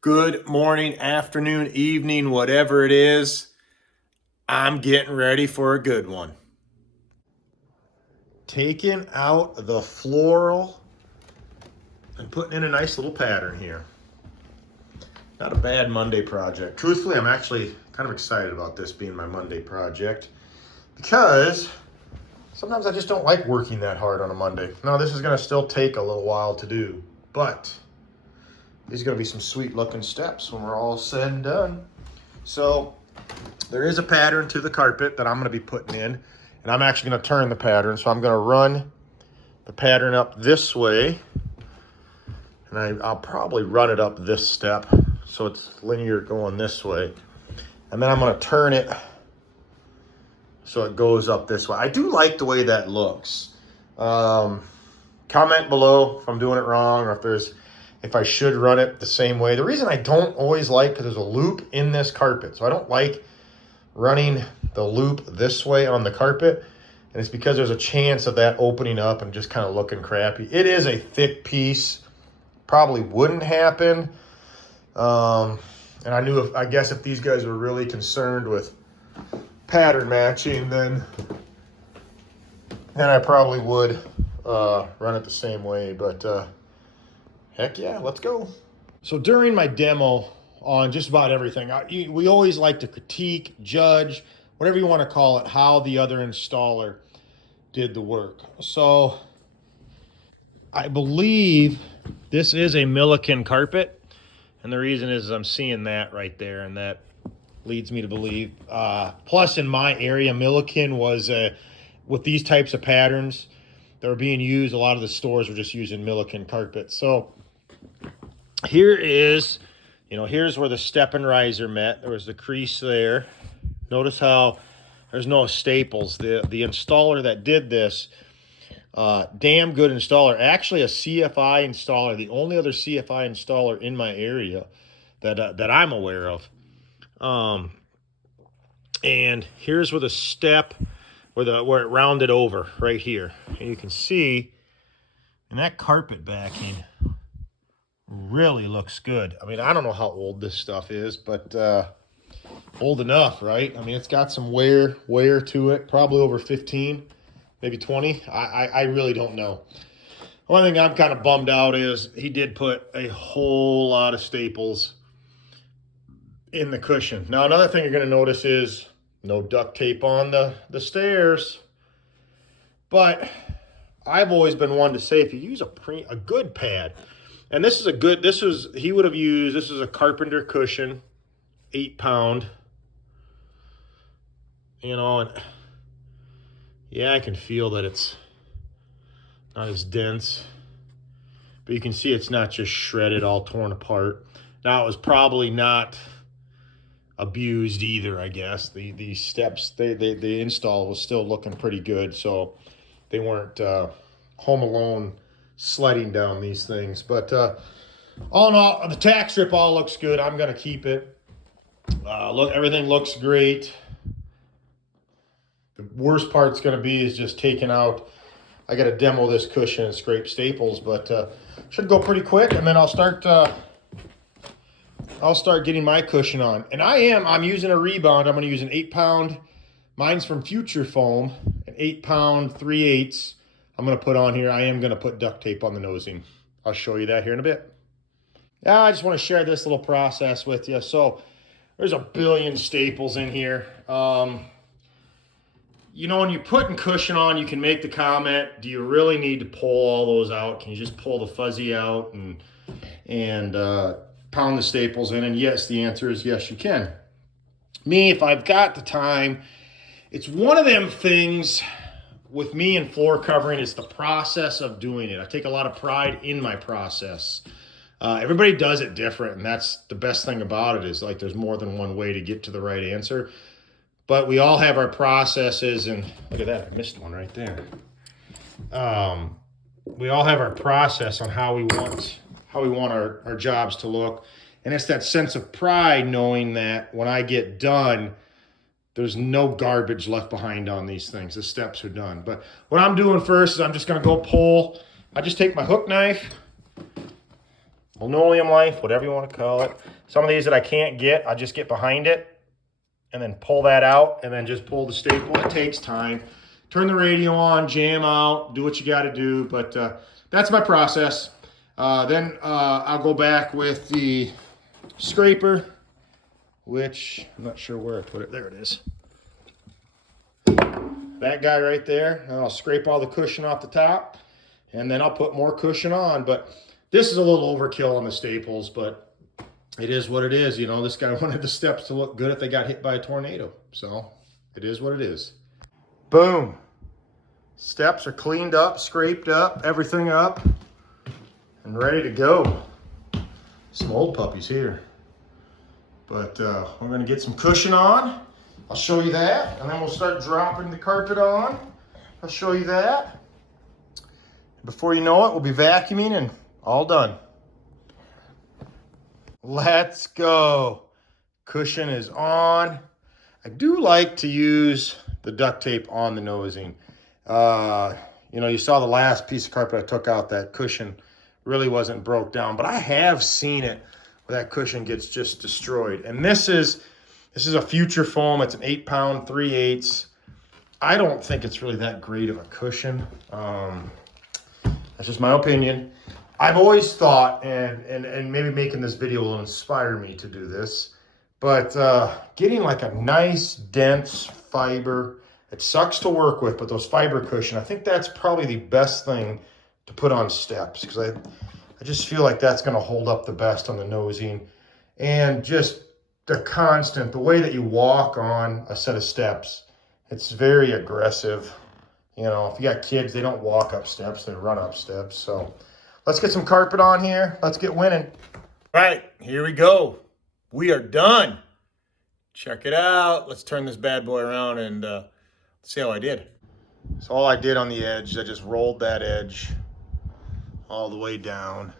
Good morning, afternoon, evening, whatever it is. I'm getting ready for a good one. Taking out the floral and putting in a nice little pattern here. Not a bad Monday project. Truthfully, I'm actually kind of excited about this being my Monday project because sometimes I just don't like working that hard on a Monday. Now, this is going to still take a little while to do, but these are going to be some sweet looking steps when we're all said and done. So there is a pattern to the carpet that I'm going to be putting in, and I'm actually going to turn the pattern. So I'm going to run the pattern up this way, and I'll probably run it up this step so it's linear going this way. And then I'm going to turn it so it goes up this way. I do like the way that looks. Comment below if I'm doing it wrong or if I should run it the same way. The reason I don't always like, because there's a loop in this carpet, so I don't like running the loop this way on the carpet, and it's because there's a chance of that opening up and just kind of looking crappy. It is a thick piece, probably wouldn't happen. And I guess if these guys were really concerned with pattern matching, then I probably would run it the same way, but heck yeah, let's go. So during my demo on just about everything, we always like to critique, judge, whatever you want to call it, how the other installer did the work. So I believe this is a Milliken carpet, and the reason is I'm seeing that right there, and that leads me to believe. Plus, in my area, Milliken was with these types of patterns that were being used. A lot of the stores were just using Milliken carpet. So here's where the step and riser met. There was the crease there. Notice how there's no staples. The installer that did this, damn good installer. Actually, a CFI installer, the only other CFI installer in my area that I'm aware of. And here's where the step, where it rounded over right here. And you can see, and that carpet backing really looks good. I mean, I don't know how old this stuff is, but old enough, right? I mean, it's got some wear to it, probably over 15, maybe 20. I really don't know. The only thing I'm kind of bummed out is he did put a whole lot of staples in the cushion. Now, another thing you're going to notice is no duct tape on the stairs. But I've always been one to say, if you use a good pad, and this is a carpenter cushion, 8-pound, and yeah, I can feel that it's not as dense, but you can see it's not just shredded, all torn apart. Now, it was probably not abused either, I guess. The steps, the install was still looking pretty good, so they weren't home alone sledding down these things. But all in all, the tack strip all looks good. I'm going to keep it. Look, everything looks great. The worst part's going to be is just taking out. I got to demo this cushion and scrape staples, but should go pretty quick. And then I'll start getting my cushion on. And I'm using a rebound. I'm going to use an 8-pound. Mine's from Future Foam, an 8-pound 3/8. I'm going to put on here. I am going to put duct tape on the nosing. I'll show you that here in a bit. Yeah, I just want to share this little process with you. So there's a billion staples in here. When you're putting cushion on, you can make the comment, do you really need to pull all those out? Can you just pull the fuzzy out and pound the staples in? And yes, the answer is yes, you can. Me, if I've got the time, it's one of them things with me and floor covering, is the process of doing it. I take a lot of pride in my process. Everybody does it different, and that's the best thing about it, is like there's more than one way to get to the right answer. But we all have our processes, and look at that, I missed one right there. We all have our process on how we want our jobs to look. And it's that sense of pride knowing that when I get done, there's no garbage left behind on these things. The steps are done. But what I'm doing first is I'm just going to go pull. I just take my hook knife, linoleum life, whatever you want to call it. Some of these that I can't get, I just get behind it and then pull that out and then just pull the staple. It takes time. Turn the radio on, jam out, do what you got to do. But that's my process. Then I'll go back with the scraper, which I'm not sure where I put it. There it is. That guy right there. And I'll scrape all the cushion off the top, and then I'll put more cushion on. But this is a little overkill on the staples, but it is what it is. You know, this guy wanted the steps to look good if they got hit by a tornado. So it is what it is. Boom. Steps are cleaned up, scraped up, everything up, and ready to go. Some old puppies here. But we're going to get some cushion on. I'll show you that. And then we'll start dropping the carpet on. I'll show you that. Before you know it, we'll be vacuuming and all done. Let's go. Cushion is on. I do like to use the duct tape on the nosing. You know, you saw the last piece of carpet I took out, that cushion really wasn't broke down, but I have seen it where that cushion gets just destroyed. And this is a future foam. It's an 8-pound 3/8. I don't think it's really that great of a cushion. That's just my opinion. I've always thought, and maybe making this video will inspire me to do this, but getting like a nice dense fiber, it sucks to work with, but those fiber cushion, I think that's probably the best thing to put on steps, because I just feel like that's going to hold up the best on the nosing. And just the way that you walk on a set of steps, it's very aggressive. You know, if you got kids, they don't walk up steps, they run up steps. So let's get some carpet on here. Let's get winning. All right, here we go. We are done. Check it out. Let's turn this bad boy around and see how I did. So all I did on the edge, I just rolled that edge all the way down.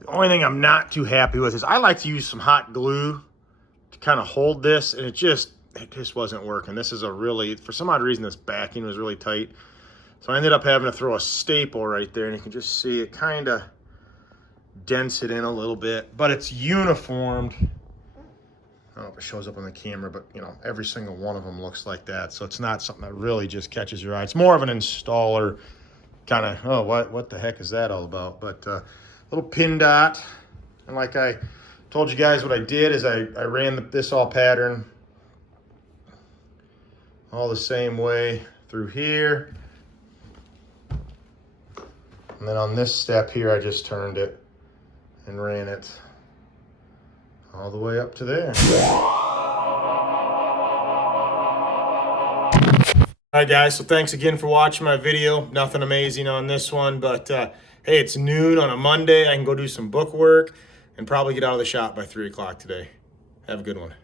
The only thing I'm not too happy with is I like to use some hot glue to kind of hold this, and it just wasn't working. This is for some odd reason, this backing was really tight. So I ended up having to throw a staple right there, and you can just see it kind of dents it in a little bit, but it's uniformed. I don't know if it shows up on the camera, but you know, every single one of them looks like that. So it's not something that really just catches your eye. It's more of an installer kind of, oh, what the heck is that all about? But little pin dot. And like I told you guys, what I did is I ran this all pattern all the same way through here. And then on this step here, I just turned it and ran it all the way up to there. All right, guys, so thanks again for watching my video. Nothing amazing on this one, but hey, it's noon on a Monday. I can go do some book work and probably get out of the shop by 3 o'clock today. Have a good one.